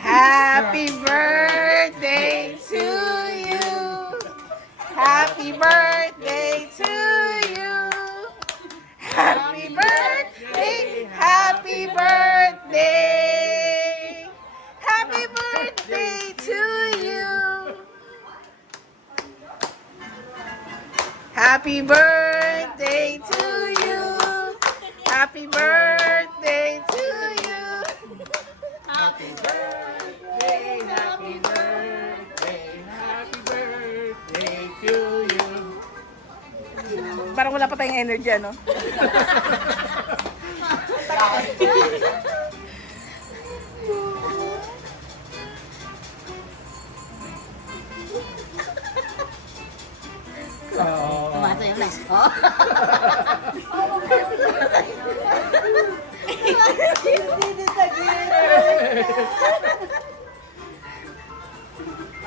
Happy birthday to you. Happy birthday to you. Happy birthday. Happy birthday. Happy birthday to you. Happy birthday to you. Happy birthday to you. Happy birthday, happy birthday, happy birthday to you. Parang wala pa tayong energy, ano? Tumasa yung last ko.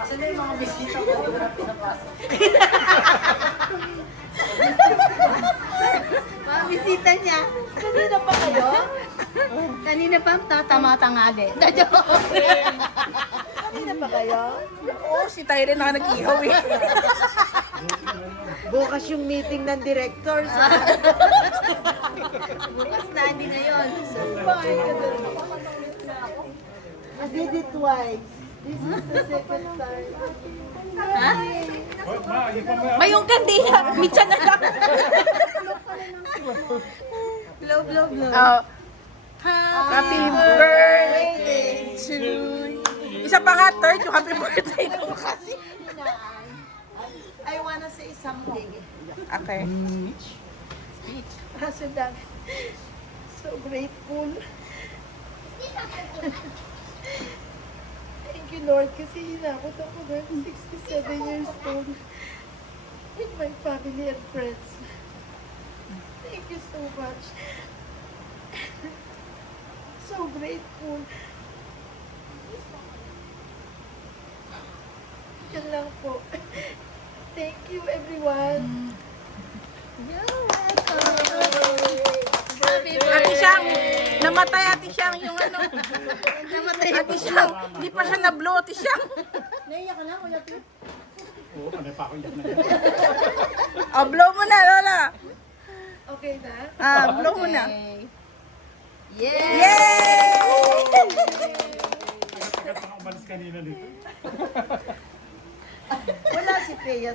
Asan na yung mga bisita ko? Mga bisita niya. Kanina pa kayo? Kanina pa tatama-tangali. Kanina pa kayo? Oo, si Tyre na nag-ihaw eh. Bukas yung meeting ng directors. Bukas na, hindi ngayon. I did it twice. This is the second time. Ha? Mayong kandiya. Mitsa na lang. Blow, blow, blow. Oh, happy birthday to you. Isa pa nga, third, yung happy birthday ko kasi. I wanna say something. Okay. Kaso lang, so grateful. Thank you, Lord, kasi hinakot ako ng 67 years old with my family and friends. Thank you so much. So grateful. Yan lang po. Thank you, everyone. You're welcome. Happy Ate Siyang, namatay Ate Siyang yung ano. Namatay Ate Siyang, hindi pa siya na-blow Ate Siyang. Naiyak ka na, Kuya Pete? Oh, blow mo na, Lola. Okay na? Ah, blow mo na. Yay! Yay! Umalis kanina dito. Wala si Peya